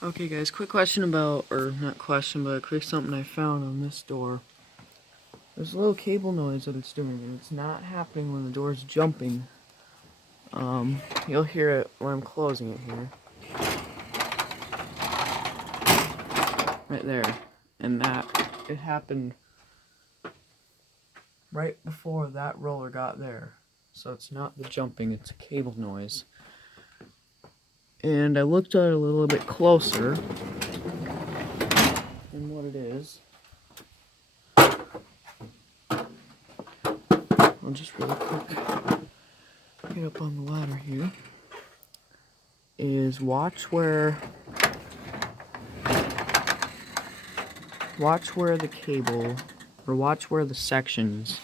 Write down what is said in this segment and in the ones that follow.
Okay guys, quick question about, or not question, but a quick something I found on this door. There's a little cable noise that it's doing, and it's not happening when the door's jumping. You'll hear it when I'm closing it here. Right there. And it happened right before that roller got there. So it's not the jumping, it's a cable noise. And I looked at it a little bit closer, and what it is, I'll just really quick get up on the ladder here, is watch where the cable, or watch where the sections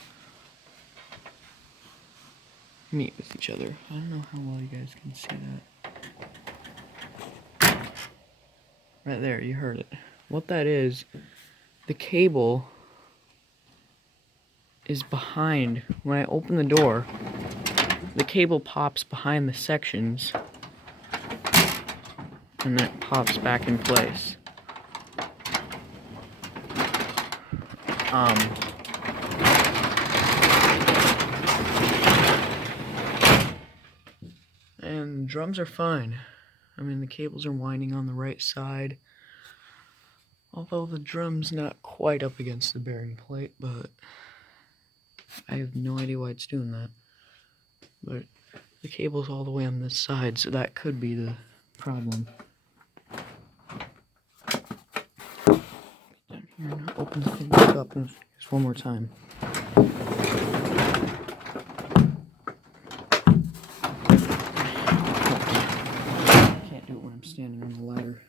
meet with each other. I don't know how well you guys can see that. Right there, you heard it. What that is, the cable is behind. When I open the door, the cable pops behind the sections, and then it pops back in place. And the drums are fine. I mean, the cables are winding on the right side. Although the drum's not quite up against the bearing plate, but I have no idea why it's doing that. But the cable's all the way on this side, so that could be the problem. Down here and open the thing back up just one more time. Can't do it when I'm standing on the ladder.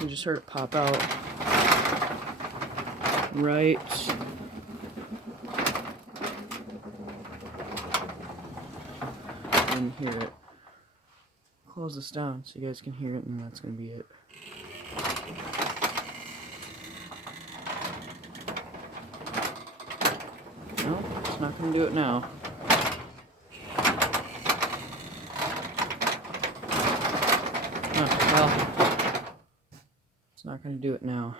You just heard it pop out. Right. And hear it. Close this down so you guys can hear it, and that's gonna be it. No, it's not gonna do it now. Oh, well, it's not gonna do it now.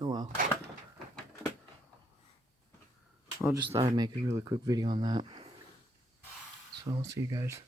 Oh well. I just thought I'd make a really quick video on that. So I'll see you guys.